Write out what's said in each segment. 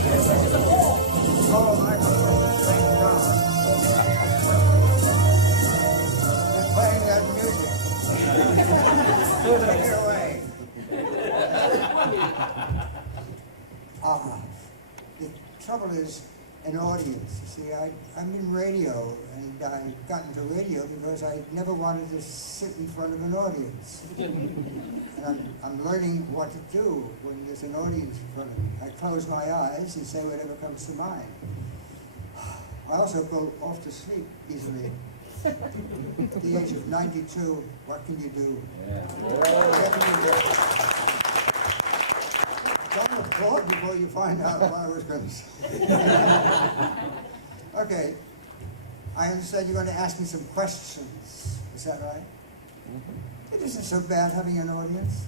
Oh, microphone, thank God. They're playing that music. Take it away. The trouble is an audience. You see, I'm in radio, and I got into radio because I never wanted to sit in front of an audience. And I'm learning what to do when there's an audience in front of me. I close my eyes and say whatever comes to mind. I also go off to sleep easily. At the age of 92, what can you do? Don't applaud before you find out what I was going to say. Okay, I understand you're going to ask me some questions. Is that right? It isn't so bad having an audience.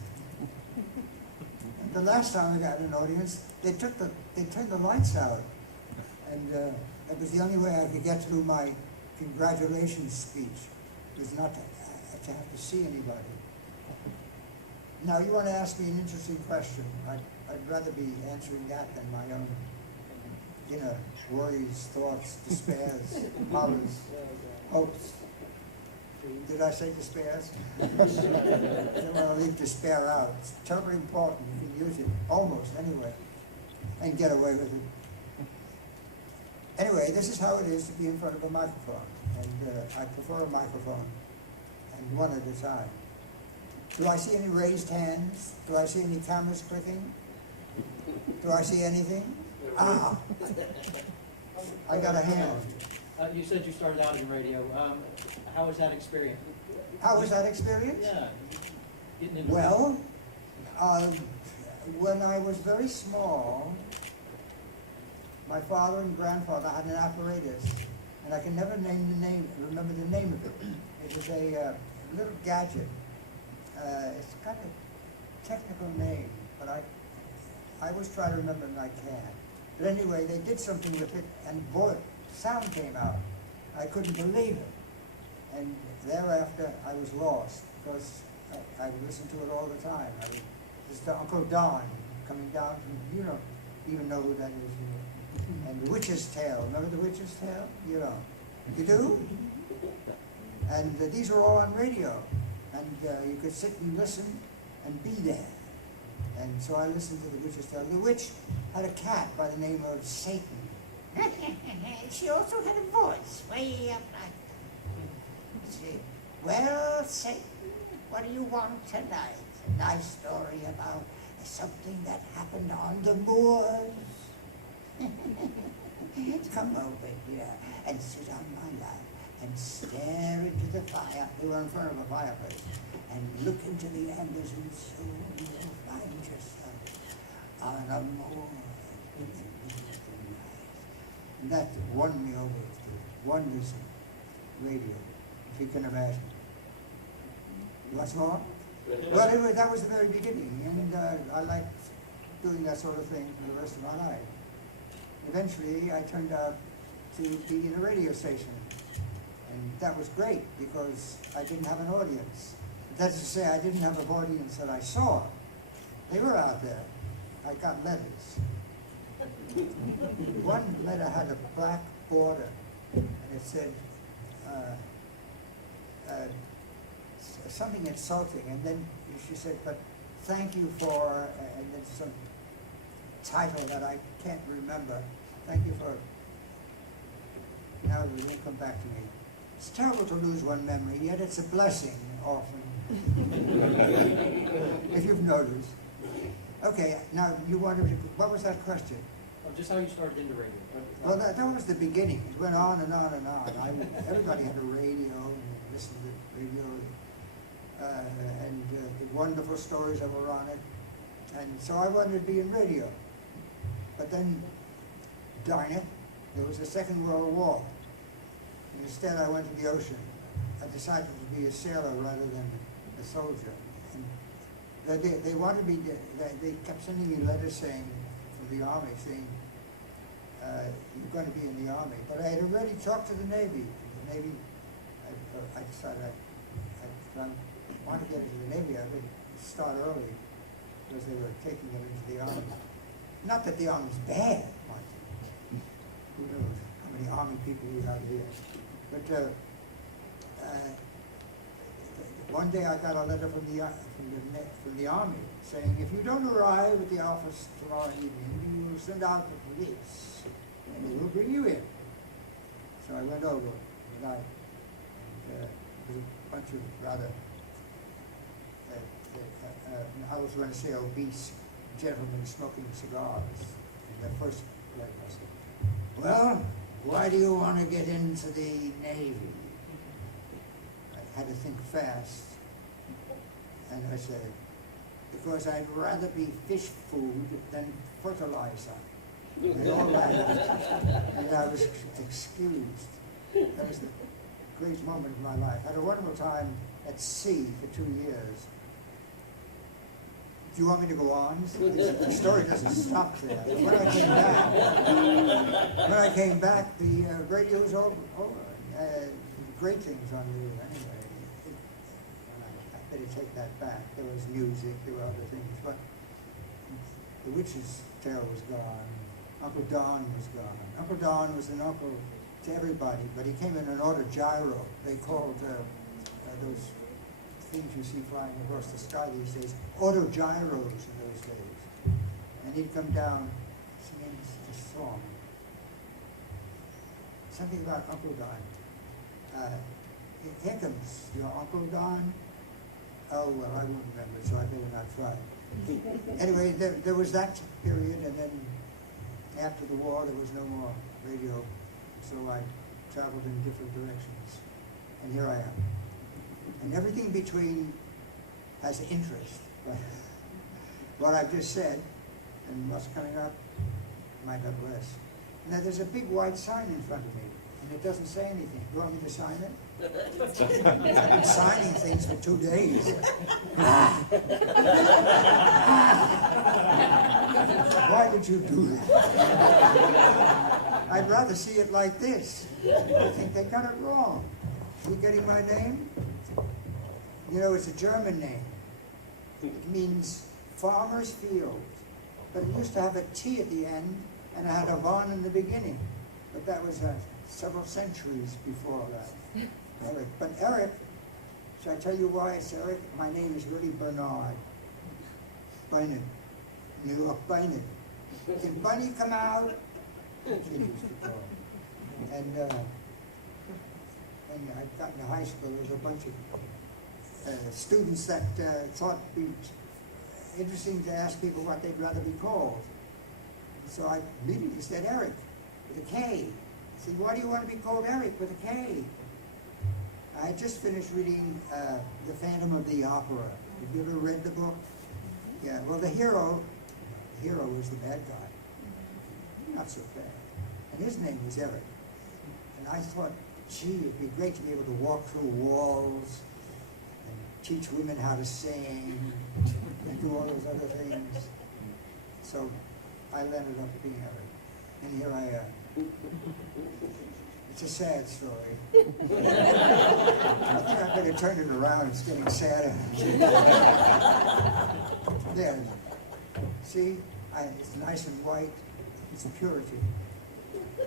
The last time I got an audience, they turned the lights out, and it was the only way I could get through my congratulations speech, was not to have to see anybody. Now, you want to ask me an interesting question. I'd rather be answering that than my own inner worries, thoughts, despairs, horrors, hopes. Did I say despairs? I don't want to leave despair out. It's terribly important. You can use it almost anyway and get away with it. Anyway, this is how it is to be in front of a microphone. And I prefer a microphone, and one at a time. Do I see any raised hands? Do I see any cameras clicking? Do I see anything? Ah! I got a hand. You said you started out in radio. How was that experience? How was that experience? Yeah. Getting into Well, when I was very small, my father and grandfather had an apparatus, and I can never remember the name of it. It was a little gadget. It's kind of a technical name, but I always try to remember and I can't. But anyway, they did something with it, and boy, sound came out. I couldn't believe it. And thereafter, I was lost, because I would listen to it all the time. This is Uncle Don coming down from, you don't even know who that is. And The Witch's Tale. Remember The Witch's Tale? You know. You do? And these were all on radio. And you could sit and listen and be there. And so I listened to The Witch's Tale. The witch had a cat by the name of Satan. She also had a voice way up like that. See, well, Satan, what do you want tonight? A nice story about something that happened on the moors. Come over here and sit on my lap and stare into the fire. We were in front of a fireplace. And look into the embers, and soon you'll find yourself on a moor in the middle of the night. And that won me over to wonders of radio, if you can imagine. What's more? Well, anyway, that was the very beginning, and I liked doing that sort of thing for the rest of my life. Eventually, I turned out to be in a radio station, and that was great because I didn't have an audience. That's to say, I didn't have an audience that I saw. They were out there. I got letters. One letter had a black border, and it said something insulting, and then she said, but thank you for, and then some title that I can't remember. Thank you for, now it won't come back to me. It's terrible to lose one memory, yet it's a blessing often. If you've noticed. Okay, now you wanted to, what was that question? Oh, just how you started into radio. Well, that was the beginning. It went on and on and on. Everybody had a radio and listened to radio and the wonderful stories that were on it. And so I wanted to be in radio. But then, darn it, there was the Second World War. And instead I went to the ocean. I decided to be a sailor rather than a soldier. And they wanted me to, they kept sending me letters saying, from the Army, saying, you're going to be in the Army. But I had already talked to the Navy. The Navy, I decided if I want to get into the Navy, I would start early because they were taking them into the Army. Not that the Army's bad. Army people who are here. But one day I got a letter from the Army saying, if you don't arrive at the office tomorrow evening, we will send out the police, and they will bring you in. So I went over, and there was a bunch of rather, I was going to say obese gentlemen smoking cigars. And the first letter I said, well, why do you want to get into the Navy? I had to think fast. And I said, because I'd rather be fish food than fertilizer. They all laughed. And I was excused. That was the great moment of my life. I had a wonderful time at sea for 2 years. Do you want me to go on? The story doesn't stop there. When I came back, the radio was over. Great things on the anyway. I better take that back. There was music, there were other things, but the witch's tale was gone. Uncle Don was gone. Uncle Don was an uncle to everybody, but he came in an auto gyro. They called those things you see flying across the sky these days auto gyros in those days. And he'd come down singing this song. Something about Uncle Don. Here comes your Uncle Don. Oh, well, I won't remember, so I better not try. Anyway, there was that period, and then after the war, there was no more radio, so I traveled in different directions. And here I am. And everything between has interest. But what I've just said, and what's coming up, might have less. Now, there's a big white sign in front of me, and it doesn't say anything. You want me to sign it? I've been signing things for 2 days. Why did you do that? I'd rather see it like this. I think they got it wrong. You getting my name? You know, it's a German name. It means farmer's field. But it used to have a T at the end, and it had a von in the beginning. But that was several centuries before that. Erik. But Erik, shall I tell you why it's Erik? My name is really Bernard. Bernard. New York Bernard. Can Bunny come out? And when I got into high school, there was a bunch of students that thought it'd be interesting to ask people what they'd rather be called. So I immediately said Erik, with a K. I said, why do you want to be called Erik with a K? I had just finished reading The Phantom of the Opera. Have you ever read the book? Yeah, well, the hero was the bad guy. Not so bad. And his name was Erik. And I thought, gee, it'd be great to be able to walk through walls and teach women how to sing and do all those other things. So I landed up being Erik. And here I am. It's a sad story. I think I better turn it around. It's getting sadder. Yeah. See? It's nice and white. It's purity.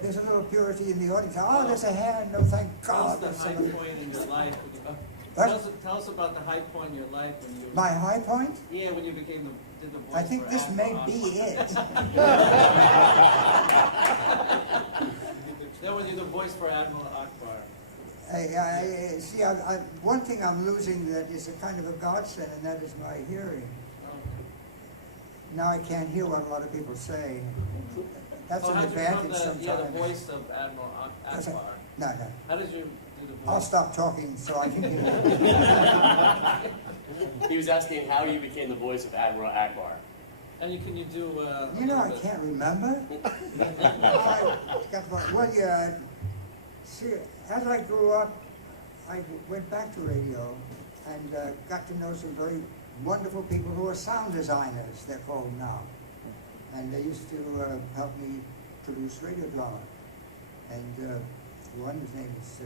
There's a little purity in the audience. Oh, there's a hand. No, thank God. What's the high point in your life? Tell us about the high point in your life when you... My high point? Yeah, when you became did the voice I think for this Ackbar. may be it. Then when you the voice for Admiral Ackbar. See, one thing I'm losing that is a kind of a godsend, and that is my hearing. Now I can't hear what a lot of people say. That's an advantage sometimes. Yeah, the voice of Admiral Ackbar. No. How did you do the voice? I'll stop talking so I can hear. He was asking how you became the voice of Admiral Ackbar. And can you do... You know, I can't remember. Well, yeah. See, as I grew up, I went back to radio and got to know some very wonderful people who are sound designers, they're called now. And they used to help me produce radio drama. And one, his name is,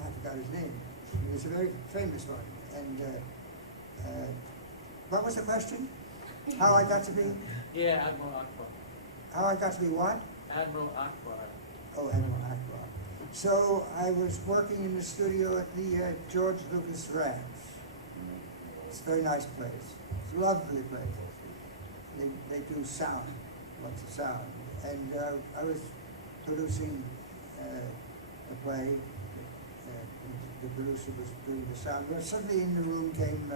I forgot his name. He was a very famous one. And what was the question? How I got to be? Yeah, Admiral Ackbar. How I got to be what? Admiral Ackbar. Oh, Admiral Ackbar. So I was working in the studio at the George Lucas Ranch. It's a very nice place. It's a lovely place. They do sound, lots of sound. And I was producing a play. The producer was doing the sound. But suddenly in the room came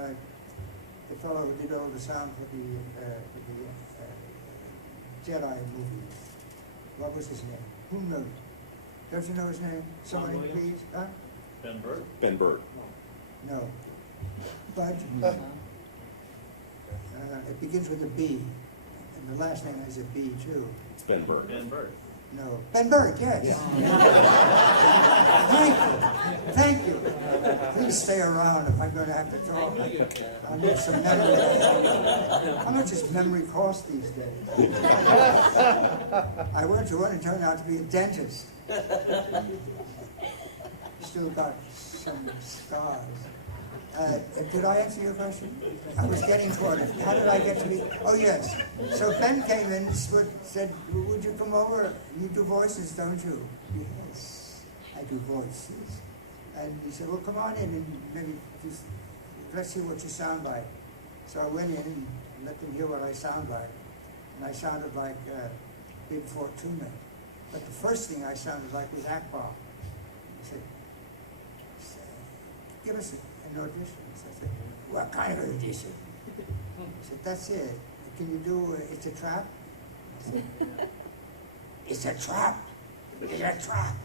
the fellow who did all the sound for the Jedi movies. What was his name? Who knows? Don't you know his name? Somebody, Williams? please? Huh? Ben Burtt? Ben Burtt. No. Bud? It begins with a B. And the last name has a B, too. It's Ben Burtt. Ben Burtt. No. Ben Burtt, yes. Thank you. Please stay around if I'm going to have to talk. I need some memory. How much is memory cost these days? I went to one and turned out to be a dentist. Still got some scars. Did I answer your question? I was getting toward it. How did I get to be? Oh, yes. So Ben came in and said, would you come over? You do voices, don't you? Yes, I do voices. And he said, well, come on in and maybe just, let's see what you sound like. So I went in and let them hear what I sound like. And I sounded like Big Fortuna. But the first thing I sounded like was Ackbar. He said, give us an audition. So I said, what kind of an audition? He said, that's it. Can you do It's a Trap? I said, it's a trap. It's a trap.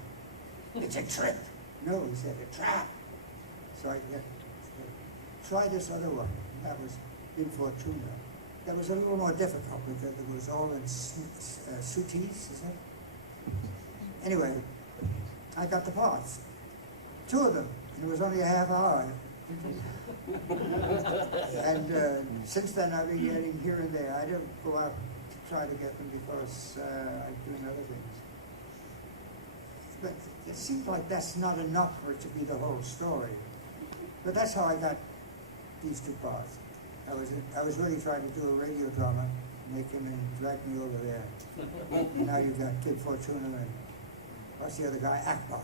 It's a trip. No, he said, a trap. So I said, try this other one. That was Big Fortuna. That was a little more difficult because it was all in suites, is it? Anyway, I got the parts. 2 of them. And it was only a half hour. And since then I've been getting here and there. I don't go out to try to get them because I'm doing other things. But it seems like that's not enough for it to be the whole story. But that's how I got these 2 parts. I was really trying to do a radio drama, make him and drag me over there. And now you've got Kid Fortuna and what's the other guy? Ackbar.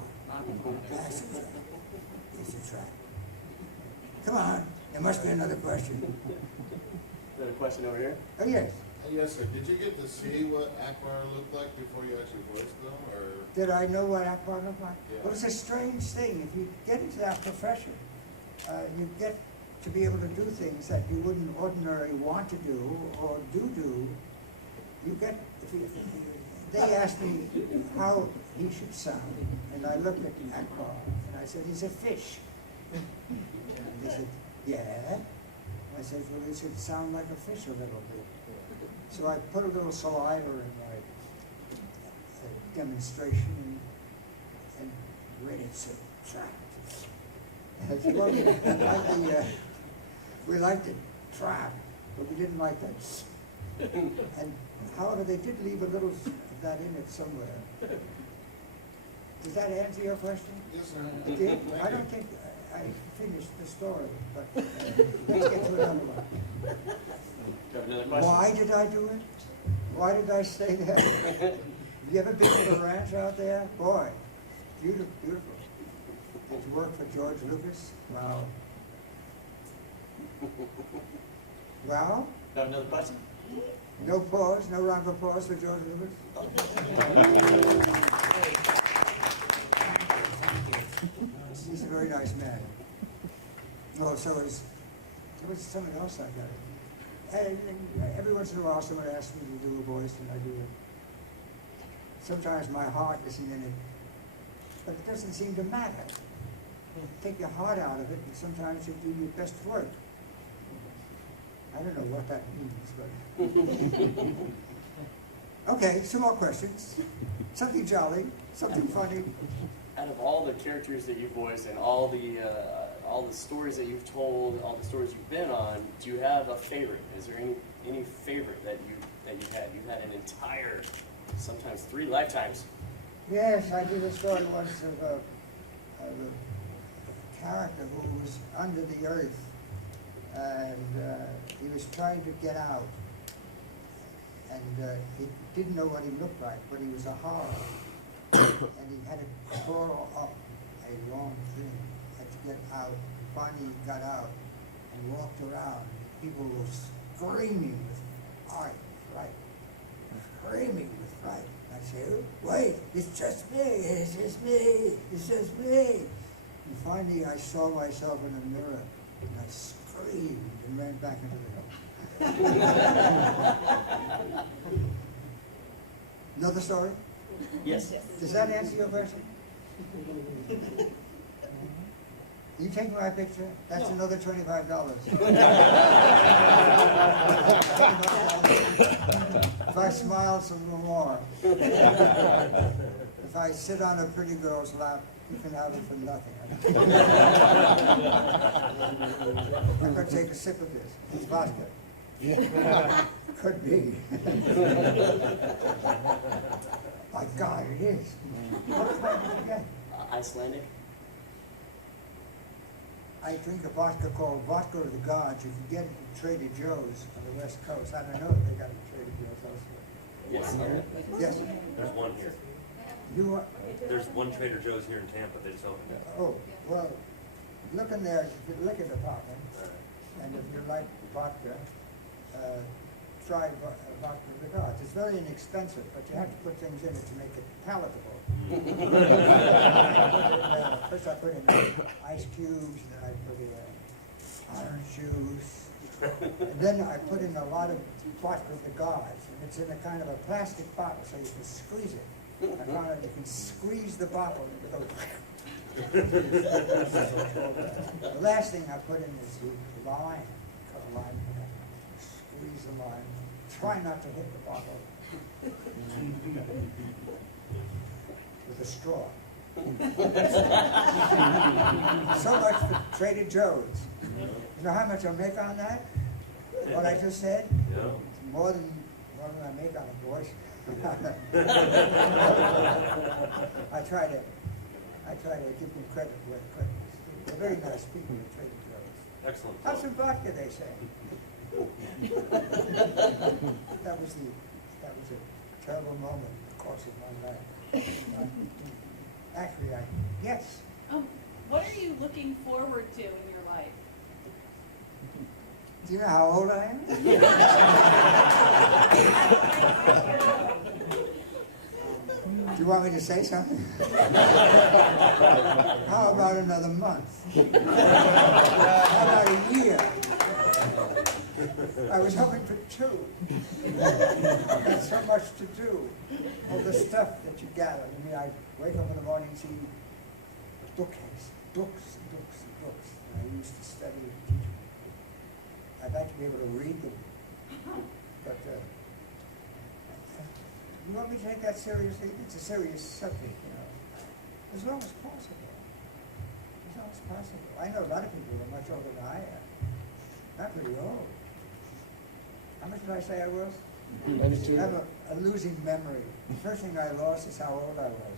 That's a trap. It's a trap. Come on, there must be another question. Is that a question over here? Oh, yes. Yes, sir. Did you get to see what Ackbar looked like before you actually voiced them, or? Did I know what Ackbar looked like? Yeah. Well, it's a strange thing. If you get into that profession, you get to be able to do things that you wouldn't ordinarily want to do or do. You get, they asked me how he should sound, and I looked at Ackbar, and I said, he's a fish. And they said, yeah. I said, well, he should sound like a fish a little bit. So I put a little saliva in my demonstration and read it, so trap. Well, we liked it, trap, but we didn't like that. And however, they did leave a little of that in it somewhere. Does that answer your question? Yes, sir. It did? I don't think I finished the story, but let's get to another one. Do you have another question? Why did I do it? Why did I stay there? Have you ever been to the ranch out there? Boy, beautiful, beautiful. Did you work for George Lucas? Wow. Wow? Do you have another question? No pause, no round of applause for George Lucas? He's a very nice man. Oh, so is something else I got. And every once in a while someone asks me to do a voice and I do it. Sometimes my heart isn't in it, but it doesn't seem to matter. Take your heart out of it and sometimes you do your best work. I don't know what that means, but... Okay, some more questions. Something jolly, something funny. Out of all the characters that you voiced and all the stories that you've told, all the stories you've been on, do you have a favorite? Is there any favorite that you've had? You had an entire, sometimes 3 lifetimes. Yes, I did a story once of a character who was under the earth and he was trying to get out. and he didn't know what he looked like, but he was a horror. And he had to crawl up a long thing, had to get out. Finally, he got out and walked around. People were screaming with fright, screaming with fright. I said, wait, it's just me, it's just me, it's just me. And finally, I saw myself in a mirror, and I screamed and ran back into the house. Know the story? Yes. Does that answer your question? You take my picture, that's another $25. If I smile some more. If I sit on a pretty girl's lap, you can have it for nothing. I'm going to take a sip of this. It's vodka. Could be. My God, it is. What kind did you get? Icelandic? I drink a vodka called Vodka of the Gods. You can get it at Trader Joe's on the West Coast. I don't know if they got it at Trader Joe's elsewhere. Yes. Yes? There's one here. You are, There's one Trader Joe's here in Tampa. They just opened it. oh, well, look in there, if you look at the department, and if you like vodka, try vodka of the Gods. It's very inexpensive, but you have to put things in it to make it palatable. First I put in ice cubes, then I put in orange juice, and then I put in a lot of vodka of the Gods, and it's in a kind of a plastic bottle, so you can squeeze it. I found out you can squeeze the bottle and it goes. The last thing I put in is lime, cut a lime, squeeze the lime, try not to hit the bottle with a straw. So much for Trader Joe's. You know how much I make on that? What I just said? Yeah. It's more than I make on a voice. I try to give them credit where credit is due. They're very nice people at Trader Joe's. Excellent. Have some vodka, they say. That was a terrible moment, of course, in my life. Actually, yes. What are you looking forward to in your life? Do you know how old I am? Do you want me to say something? How about another month? How about a year? I was hoping for 2. There's so much to do. All the stuff that you gather. I mean, I wake up in the morning and see bookcase, books and books and books. And I used to study and teach. I'd like to be able to read them. But you want me to take that seriously? It's a serious subject, you know. As long as possible. As long as possible. I know a lot of people who are much older than I am. Not really old. How much did I say I was? I have a losing memory. The first thing I lost is how old I was.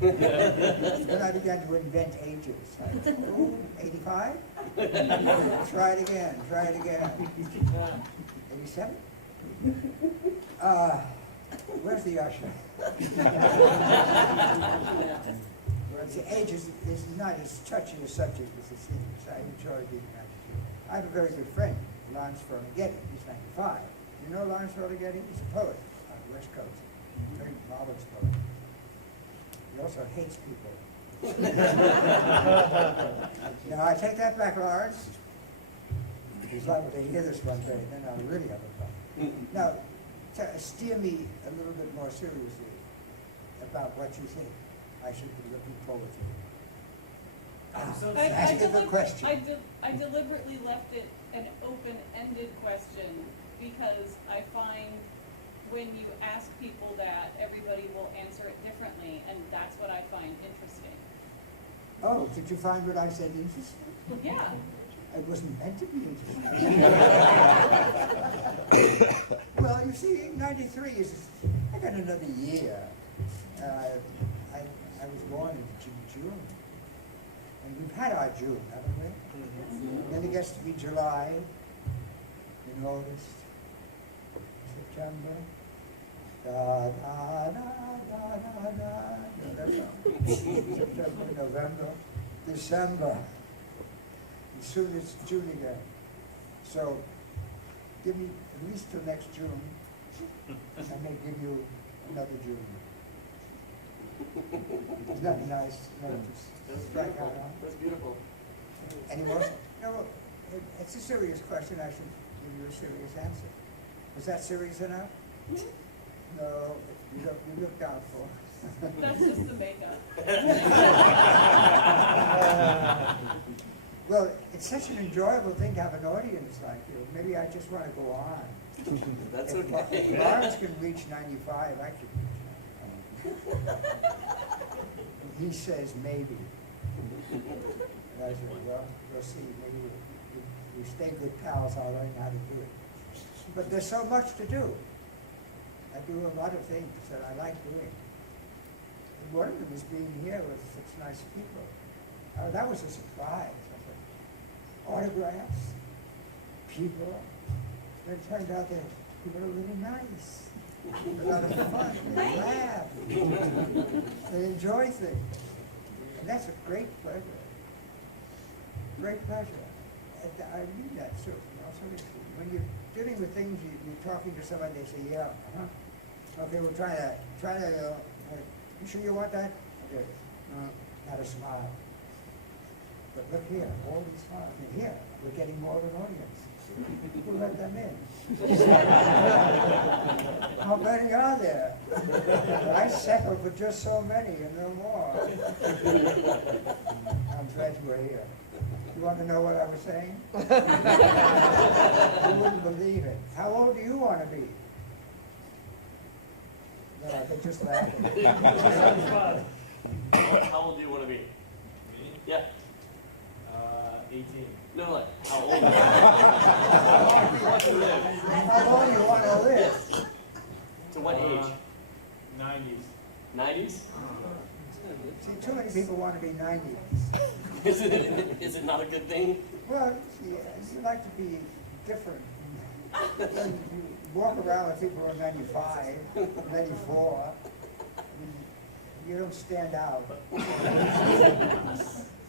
Then I began to invent ages. Like, ooh, 85? Try it again, try it again. 87? Where's the usher? The age is not as touchy a subject as it seems. I enjoy being 92. I have a very good friend, Lawrence Ferlinghetti. He's 95. You know Lawrence Ferlinghetti? He's a poet on the West Coast. Very marvelous poet. He also hates people. Now, I take that back, Lawrence. He's liable to hear this one day, then I'll really have a problem. Now, steer me a little bit more seriously about what you think I should be looking forward to. Ask a good question. I deliberately left it an open-ended question because I find when you ask people that, everybody will answer it differently, and that's what I find interesting. Oh, did you find what I said interesting? Yeah. It wasn't meant to be interesting. Well, you see, 93 is, I got another year. I was born in June. And we've had our June, haven't we? Mm-hmm. Then it gets to be July, then August, September. Da, da, da, da, da, da. No, that's not. September, November, December. And soon it's June again. So give me at least till next June. I may give you another June. Isn't that nice? That's beautiful. Any more? No, it's a serious question. I should give you a serious answer. Was that serious enough? No, you look doubtful. That's just the makeup. Well, it's such an enjoyable thing to have an audience like you. Maybe I just want to go on. That's If okay. Lawrence can reach 95, I can reach 95. He says maybe. And I said, well, we'll see. Maybe we stay good pals, I'll learn how to do it. But there's so much to do. I do a lot of things that I like doing. And one of them is being here with such nice people. That was a surprise. I thought, autographs, people. And it turned out that people are really nice. They're a lot of fun. They laugh. They enjoy things. And that's a great pleasure. Great pleasure. And I mean that too. You know, so when you're dealing with things, you're talking to somebody, they say, yeah, okay, we'll try that. You sure you want that? Okay. No, not a smile. But look here, all these smiles. And here, we're getting more of an audience. Who let them in? How many are there? I settled for just so many and no more. I'm glad you were here. You want to know what I was saying? You wouldn't believe it. How old do you want to be? No, they just laughed. How old do you want to be? Yeah. 18. No, like, how old? How long do you want to live? How long do you want to live? To what age? 90s. 90s? See, too many people want to be 90. Is it not a good thing? Well, you like to be different. When you walk around with people who are 95, 94, you don't stand out.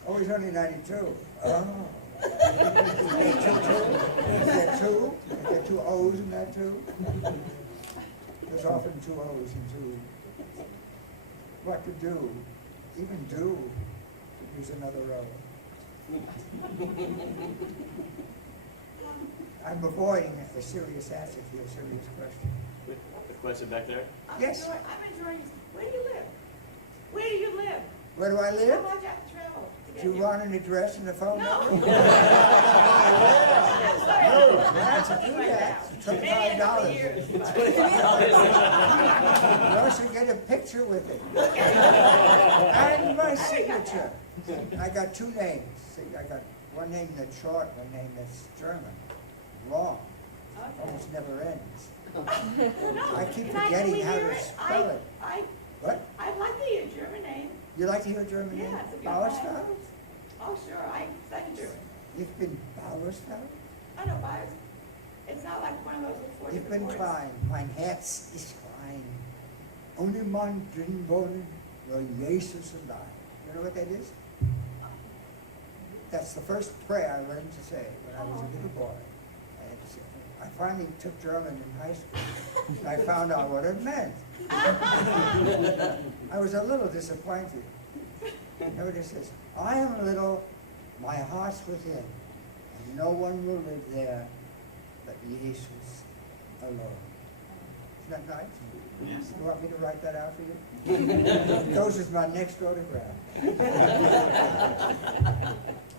Oh, he's only 92. Oh. Is there two? Is there two O's in that too? There's often two O's in two. What to do? Even do. Use another O. I'm avoiding a serious answer to your serious question. The question back there? Yes. I'm enjoying, where do you live? Where do you live? Where do I How live? much you have to travel? to Do get you here? want an address and a phone No. number? No. That's a do that. It's Maybe in a couple $25. years, You but- also get a picture with it. And my signature. I got two names. See, I got one name that's short, one name that's German. Long. Almost never ends. I keep forgetting how to spell it. What? I'd like to hear a German name. You like to hear a German name? Yes, if you Bauersfeld? want. Oh, sure, I studied German. You've been Bauersfeld? I know, but it's not like one of those with 4 Ich different bin words. klein, mein Herz ist klein. Ohne Mann drin wollen, nur Jesus allein. You know what that is? That's the first prayer I learned to say when I was a little boy. And I finally took German in high school. And I found out what it meant. I was a little disappointed. You know what it says? I am little, my heart's within, and no one will live there but Jesus alone. Isn't that nice? Yes. You want me to write that out for you? Goes as my next autograph.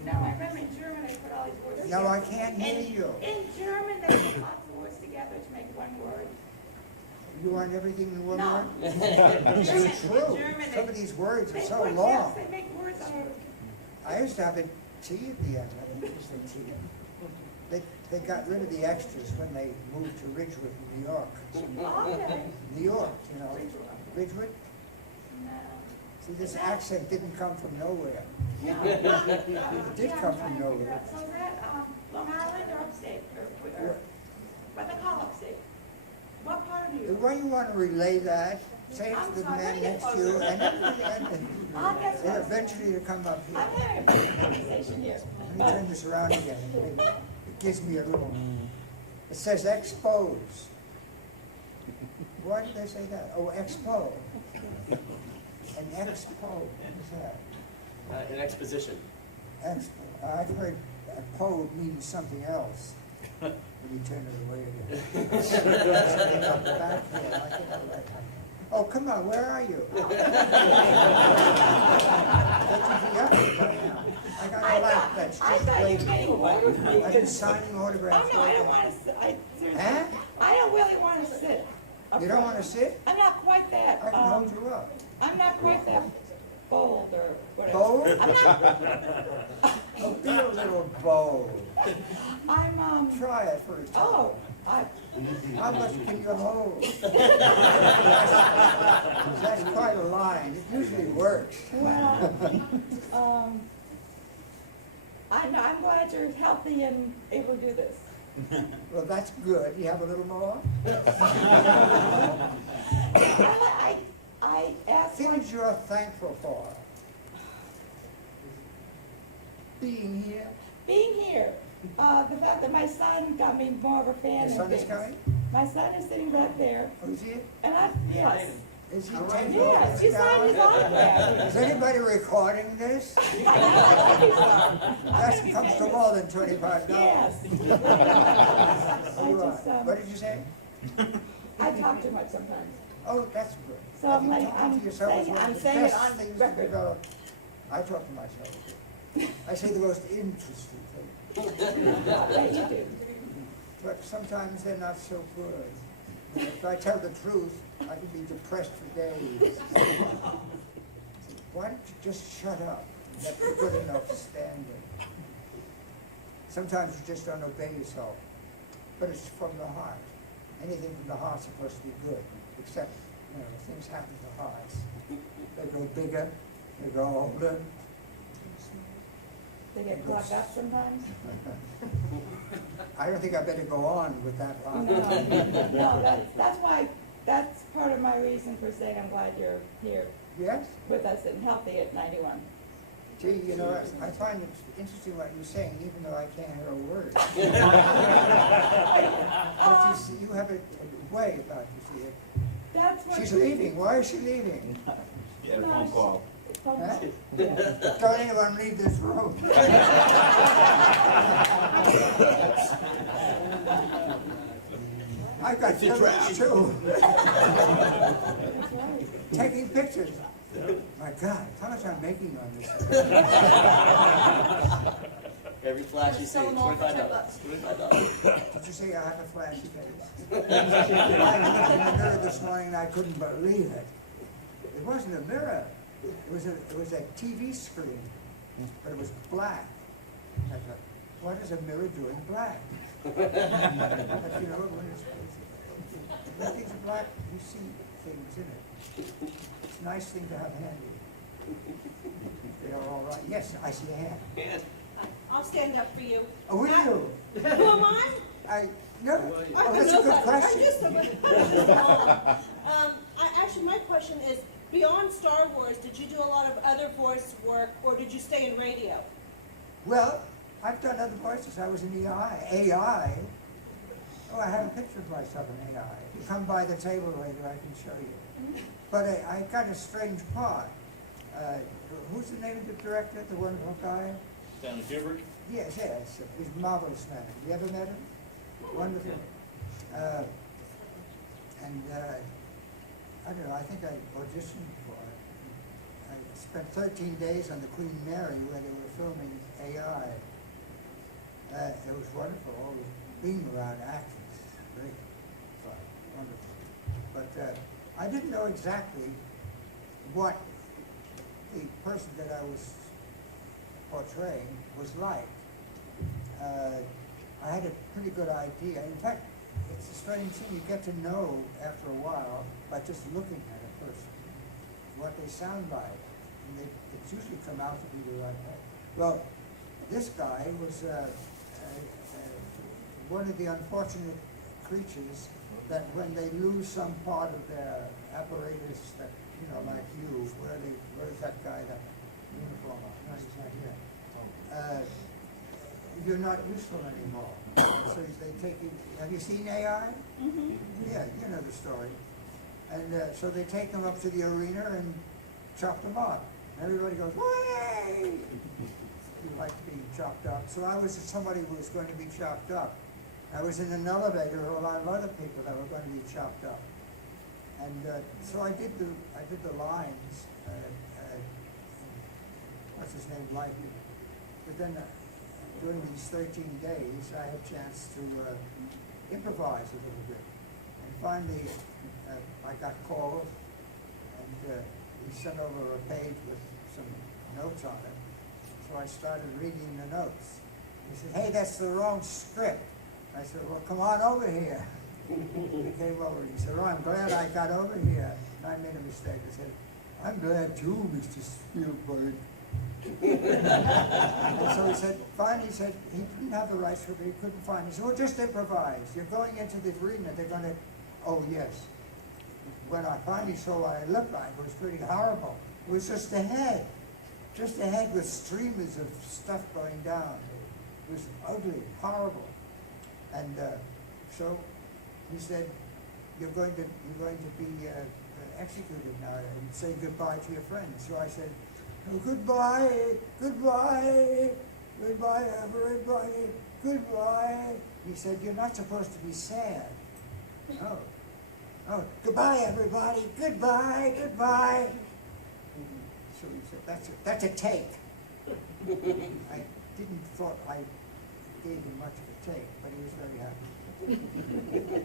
No, I remember in German they put all these words No, together. I can't hear you. In German, they put lots of words together to make one word. You want everything in one No. word? It's It's true. Some of these words are so long. Yes, they make words on it. I used to have a T at the end. I think it was the T. They got rid of the extras when they moved to Ridgewood, New York. Okay. New York, you know. Ridgewood? No. See, this accent didn't come from nowhere. No. It did come from nowhere. So is that, Long Island or upstate, or, what they call upstate? What part of New York? Why you want to relay that? Say it to I'm the sorry, man let me next get to you, closer. and eventually to come up here. I'm having a conversation here. Let me turn this around again. It gives me a little, it says expose. Why did they say that? Oh, expo. An expo, what is that? An exposition. Expo. I've heard a po means something else. Let me turn it away again. Something up the back here. I think I like that. Oh, come on, where are you? I got a lap that's I just thought you waiting. meant what? I've been signing Oh, autographs. no, I don't want to sit. Huh? I don't really want to sit. You don't want to sit? I'm not quite that, I can hold you up. I'm not quite that bold or whatever. Bold? I'm not, Oh, be a little bold. I'm, Try it for a time. oh, How much can you hold? That's quite a line. It usually works. well, I'm glad you're healthy and able to do this. Well, that's good. You have a little more? I asked one, Things you're thankful for. Being here. being here, the fact that my son got me more of a fan Your of son is things. coming? My son is sitting back there, Who's he? and yes, Is he yes, 10 you signed his autograph. Is anybody recording this? That comes to more than $25. Yes. I You are. just, What did you say? I talk too much sometimes. Oh, that's good. So Have I'm you like, talked I'm to yourself as saying- one of I'm the saying it best on things to record. develop? I talk to myself. I say the most interesting things. I bet you do. But sometimes they're not so good. If I tell the truth, I can be depressed for days. Why don't you just shut up? That's a good enough standard. Sometimes you just don't obey yourself. But it's from the heart. Anything from the heart's supposed to be good, except, things happen to hearts. They go bigger, they go older. They get clogged up sometimes. I don't think I better go on with that line. No, that's part of my reason for saying I'm glad you're here Yes? with us and healthy at 91. Gee, I find it interesting what you're saying, even though I can't hear a word. But you see, you have a way about you, see it. That's what. She's leaving, why is she leaving? She had a phone call. Huh? Yeah. Don't anyone leave this room. I've got pictures too. Taking pictures. My God, how much I'm making on this? Every flash you see, $25. $25. Did you say I have a flashy face? I looked in the mirror this morning and I couldn't believe it. It wasn't a mirror. It was a TV screen, but it was black. I thought, what is a mirror doing black? But when things are black, you see things in it. It's a nice thing to have handy. They are all right. Yes, I see a hand. I'll stand up for you. Oh, will you? Who am I? No. Oh, that's a good question. Actually, my question is, beyond Star Wars, did you do a lot of other voice work, or did you stay in radio? Well, I've done other voices. I was in AI. Oh, I have a picture of myself in AI. If you come by the table later, I can show you. But I got a strange part. Who's the name of the director, the wonderful guy? Stanley Kubrick? Yes. He's a marvelous man. Have you ever met him? Wonderful. I don't know, I think I auditioned for it. I spent 13 days on the Queen Mary where they were filming AI. It was wonderful, always being around actors. Great fun, wonderful. But I didn't know exactly what the person that I was portraying was like. I had a pretty good idea. In fact, it's a strange thing, you get to know after a while by just looking at a person, what they sound like. And it's usually come out to be the right way. Well, this guy was one of the unfortunate creatures that when they lose some part of their apparatus, that, you know, like you, where's that guy, that uniform? No, he's not here. You're not useful anymore. So they take you, have you seen AI? Mm-hmm. Yeah, you know the story. And so they take them up to the arena and chop them up. Everybody goes, "Way!" You like being chopped up. So I was somebody who was going to be chopped up. I was in an elevator with a lot of other people that were going to be chopped up. And so I did the lines. What's his name? Lightly. But then during these 13 days, I had a chance to improvise a little bit. And finally, I got called, and he sent over a page with some notes on it. So I started reading the notes. He said, "Hey, that's the wrong script." I said, "Well, come on over here." He came over. He said, "Oh, I'm glad I got over here." And I made a mistake. I said, "I'm glad too, Mr. Spielberg." And so he said, finally he said, he didn't have the rights for it, he couldn't find it. He said, "Well, just improvise. You're going into the arena, they're going to," oh yes. When I finally saw what I looked like, it was pretty horrible. It was just a head with streamers of stuff going down. It was ugly, horrible. And so he said, you're going to be executed now and say goodbye to your friends." So I said, "Oh, goodbye, goodbye, goodbye, everybody, goodbye." He said, "You're not supposed to be sad." "Oh, oh, goodbye, everybody, goodbye, goodbye." So he said, that's a take." I didn't thought I gave him much of a take, but he was very happy.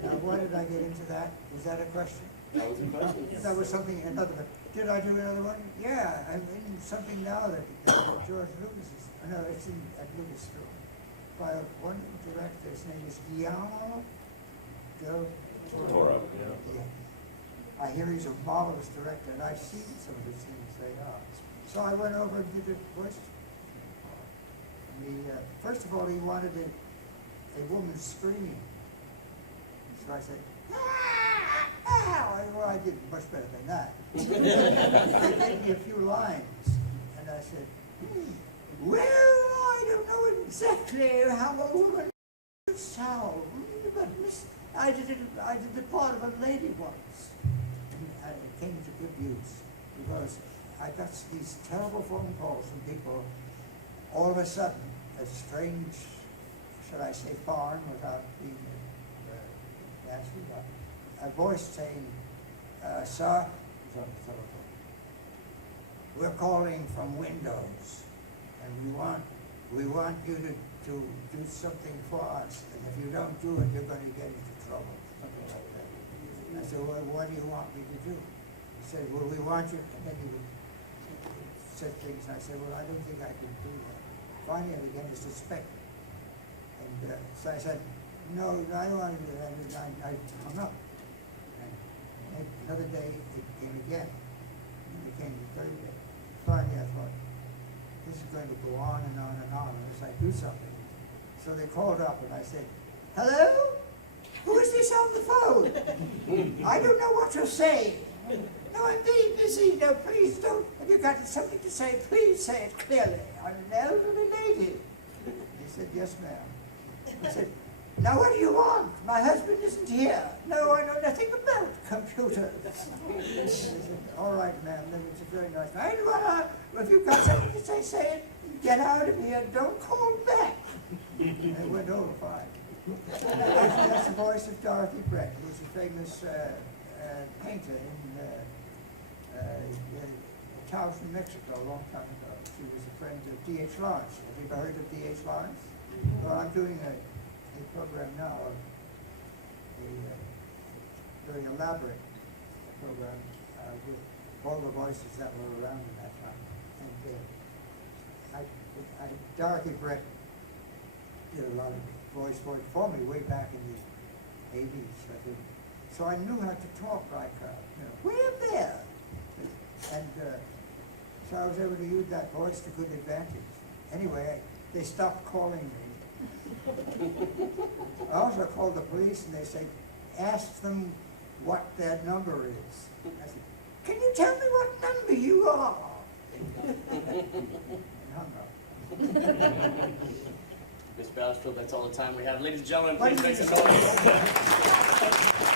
Now, why did I get into that? Was that a question? That was a question. That was something, another one. Did I do another one? Yeah, I'm in something now that George Lucas is, no, it's at Lucasfilm. By one director, his name is Guillermo del Toro. Yeah. I hear he's a marvelous director, and I've seen some of the things they are. So I went over and did the voice. First of all, he wanted a woman screaming. So I said, "Ah, ah." Well, I did much better than that. They gave me a few lines, and I said, "Well, I don't know exactly how a woman sounds, but I did the part of a lady once." And it came to good use, because I got these terrible phone calls from people. All of a sudden, a strange, should I say foreign without being nasty, a voice saying, "Sir," it was on the telephone, "we're calling from Windows, and we want you to do something for us, and if you don't do it, you're going to get into trouble," something like that. And I said, "Well, what do you want me to do?" He said, "Well, we want you," and then he said things, and I said, "Well, I don't think I can do that." Finally, I began to suspect. And so I said, "No, I don't want to do that." And I hung up. And another day, it came again. And it came the third day. Finally, I thought, this is going to go on and on and on unless I do something. So they called up, and I said, "Hello? Who is this on the phone? I don't know what you're saying." "No, I'm being busy. No, please don't. Have you got something to say? Please say it clearly. I'm an elderly lady." He said, "Yes, ma'am." I said, "Now what do you want? My husband isn't here." "No, I know nothing about computers." He said, "All right, ma'am, then it's a very nice man. If you've got something to say it. Get out of here. Don't call back." And it went over fine. That's the voice of Dorothy Brett, who was a famous painter in Taos, New Mexico, a long time ago. She was a friend of D.H. Lawrence. Have you ever heard of D.H. Lawrence? Well, I'm doing a program now, a very elaborate program with all the voices that were around in that time. And Dorothy Brett did a lot of voice work for me way back in the 80s, I think. So I knew how to talk like her, way up there. And so I was able to use that voice to good advantage. Anyway, they stopped calling me I also called the police and they say, ask them what that number is. I said, can you tell me what number you are? And hung up. Ms. Bauersfeld, that's all the time we have. Ladies and gentlemen, Ladies please make and some noise.